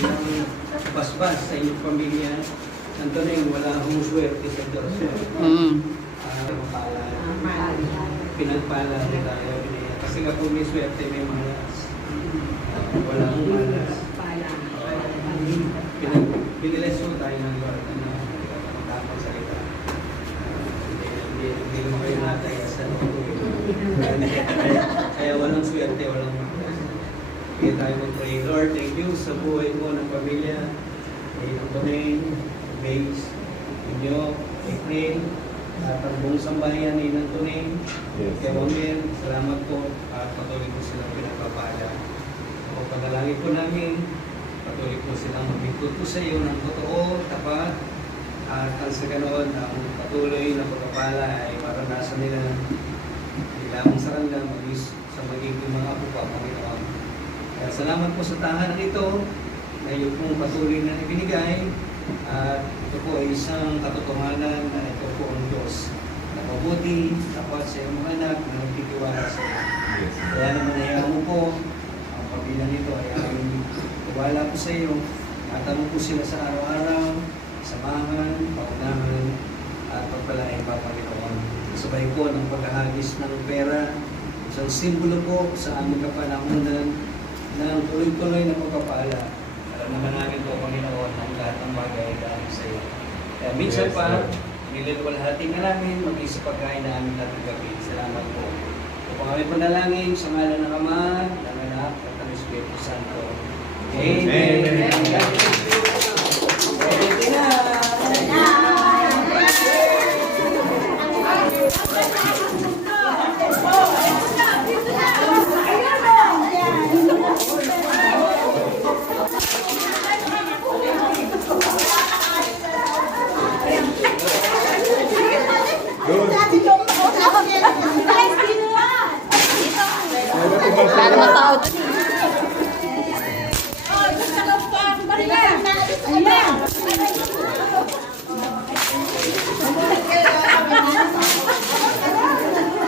bilang basbas sa inyong pamilya. Antonio, wala akong swerte sa Diyos. Pinagpala rin tayo. Kasi nga po may swerte, may malas. Wala akong malas. Biniles mo tayo ng Lord na dapat salita. Hindi naman kayo nataya sa loob. Kaya walang swerte, walang malas. Kaya tayo mag-pray. Lord, thank you sa buhay mo ng pamilya. Kay Antonio, Base, inyo, April, at ang buong sambahayan ni Antonio, kay Wangel, salamat po at patuloy po silang pinagpapala. O panalangin po namin, patuloy po silang magituto sa iyo ng totoo, tapat, at ang sa ganoon, ang patuloy na pagpapala ay maranasan nila hindi lamang sa kanila, maging sa magiging mga apo pa, Panginoon. Kaya salamat po sa tahanan ito, na iyo pong patuloy na ibinigay, at ito po ay isang katotohanan na ito po ang Diyos na mabuti, tapat sa iyong mga anak na nagtitiwala sa iyo. Kaya naman hayaan mo po, ang pamilya nito ay aming tiwala po sa iyo. Matanong po sila sa araw-araw, samahan, paunahan, at pagpalain pa, Panginoon. Sabay po ng paghahagis ng pera, isang simbolo po sa aming kapanahonan ng tuloy-tuloy na pagpapala. Alam naman namin po, Panginoon, ang lahat ng bagay dahil sa iyo. Kaya minsan pa, nililwalhati na namin, mag-isip pagkain na aming lahat ng gabi. Salamat po. Ito po kami panalangin sa ngalan ng Ama, ng Anak, at ng Espiritu Santo. Amen. Para mataot.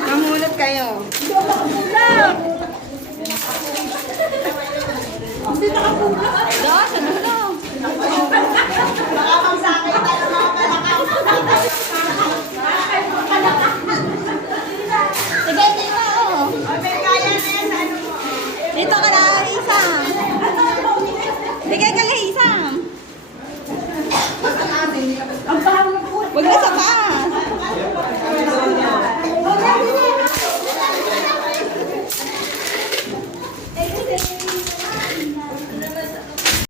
Mamulot kayo. Sige, dito. Dito ka na, Isa. Sige,